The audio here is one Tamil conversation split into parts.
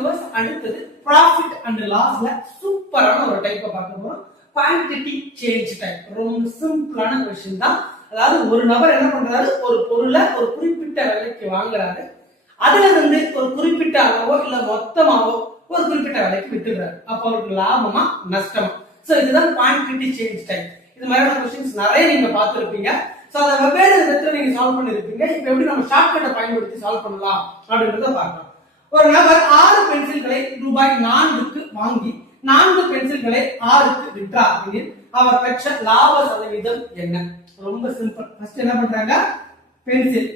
வியூவர்ஸ், அடுத்தது ப்ராஃபிட் அண்ட் லாஸ்ல சூப்பரான ஒரு டைப்பை பார்க்க போறோம். Quantity change type. ரொம்ப சிம்பிளான விஷயம் தான். அதாவது ஒரு நபர் என்ன பண்றாரு, ஒரு பொருளை ஒரு குறிப்பிட்ட விலைக்கு வாங்குறாரு, அதுல இருந்து ஒரு குறிப்பிட்ட அளவோ இல்ல மொத்தமாவோ ஒரு குறிப்பிட்ட விலைக்கு வித்துடுறாரு. அப்ப அவருக்கு லாபமா நஷ்டமா? சோ இதுதான் குவான்டிட்டி சேஞ்ச் டைப். இது மாதிரியான கொஸ்டின்ஸ் நிறைய நீங்க பார்த்திருப்பீங்க. சோ அதை வெவ்வேறு விதத்துல நீங்க சால்வ் பண்ணிருப்பீங்க. இப்ப எப்படி நம்ம ஷார்ட்கட்டை பயன்படுத்தி சால்வ் பண்ணலாம் அப்படின்றத பார்க்கலாம். ஒரு நபர் 6 பென்சில்களை ரூபாய் 4க்கு வாங்கி 4 பென்சில்களை 6க்கு விற்றார் எனில் அவர் பெற்ற லாப சதவீதம் என்ன? ரொம்ப சிம்பிள். ஃபர்ஸ்ட் என்ன பண்றாங்க, பென்சில்,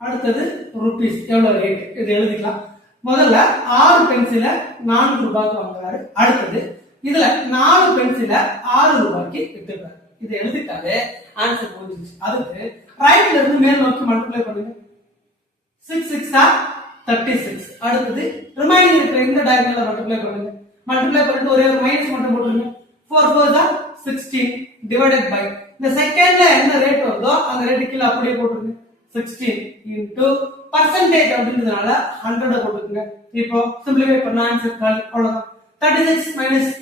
அடுத்தது ருபீஸ், எவ்வளவு ரேட், இது எழுதிக்கலாம். முதல்ல 6 பென்சிலை 4 ரூபாய்க்கு வாங்குறாரு. அடுத்தது இதுல 4 பென்சிலை 6 ரூபாய்க்கு வித்துறாரு. இதை எழுதிட்டாலே ஆன்சர் முடிஞ்சிச்சு. அதுக்கு ரைட்ல இருந்து மேல் நோக்கி மல்டிப்ளை பண்ணுங்க. 6 6 ஆர் 36. அடுத்தது ரிமைனிங் இருக்கிற இந்த டயகனலை மல்டிப்ளை பண்ணுங்க. மல்டிப்ளை பண்ணிட்டு ஒரே ஒரு மைனஸ் மட்டும் போட்டுருங்க. 4 4 ஆர் 16 டிவைடட் பை இந்த செகண்ட்ல என்ன ரேட் வருதோ அந்த ரேட் கீழ அப்படியே போட்டுருங்க. 16 இன்டு பர்சன்டேஜ் அப்படின்றதுனால 100 போட்டுருங்க. இப்போ சிம்பிளிஃபை பண்ண ஆன்சர் கால் அவ்வளவுதான். 36 மைனஸ்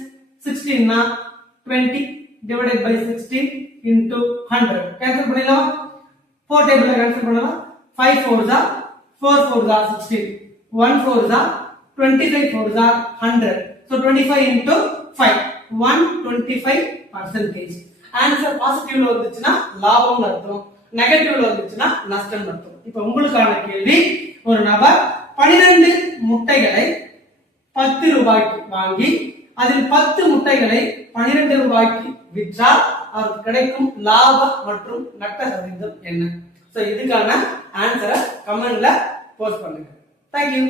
16 னா 20 divided by 16 into 100. கேன்சல் பண்ணிடலாம். 4 டேபிள்ல கேன்சல் பண்ணலாம். 5 4s are 4 4s are 16. 1 4s are 25 4s are 100. So 25 into 5 125%. Answer பாசிட்டிவ்ல வந்துச்சுன்னா லாபம் அர்த்தம், நெகட்டிவ்ல வந்துச்சுன்னா நஷ்டம் அர்த்தம். இப்போ உங்களுக்கான கேள்வி, ஒரு நபர் 12 முட்டைகளை 10 ரூபாய்க்கு வாங்கி அதில் 10 முட்டைகளை 12 ரூபாய்க்கு விற்றால் அவருக்கு கிடைக்கும் லாபம் மற்றும் நட்ட சதவீதம் என்ன? சோ இதுக்கான ஆன்சரை கமெண்ட்ல போஸ்ட் பண்ணுங்க. Thank you.